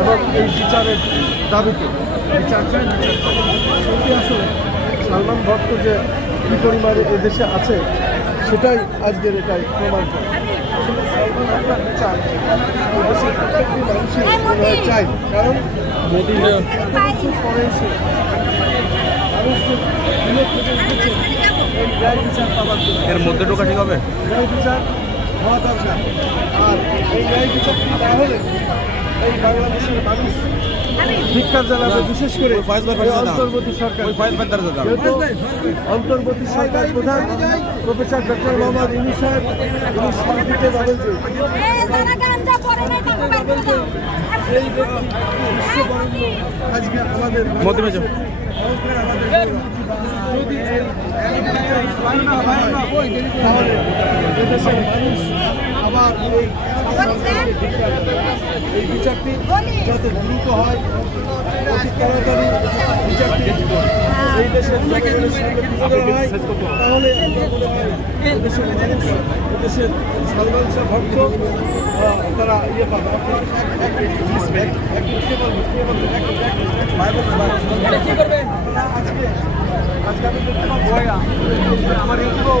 এবং এই বিচারের দাবিতে বিচার চাই। সত্যি আসলে সালমান ভক্ত যে কী পরিমাণে এদেশে আছে সেটাই আজকের এটাই প্রমাণ করে। সালমান ভক্ত বিচার এদেশের প্রত্যেকটি মানুষই চাই, কারণ মোদী পরে এসে এর মধ্যে ঢোকা ঠিক হবে? ন্যায় বিচার হওয়া দরকার। আর এই ন্যায় বিচার না হলে এই বাংলাদেশের মানুষ ভিক্ষার জানাবে, বিশেষ করে অন্তর্বর্তী সরকার। যেহেতু অন্তর্বর্তী সরকার প্রধান প্রফেসর ডক্টর মোহাম্মদ ইউনূস সাহেব, তিনি শান্তিতে বলেন যে এই বিশ্ববরেণ্য আজকে আমাদের যদি তাহলে এদেশের মানুষ আবার এই বিচারটি যত দ্রুত হয়, অতি তাড়াতাড়ি বিচারটি এই দেশের জনগণের সামনে তুলে ধরা হয়, তাহলে এদেশের মানুষ, এদেশের সালমান শাহ ভক্ত তারা ইয়ে পাবে। আজকে আমি দেখতে পাবো আমার ইউটিউবেও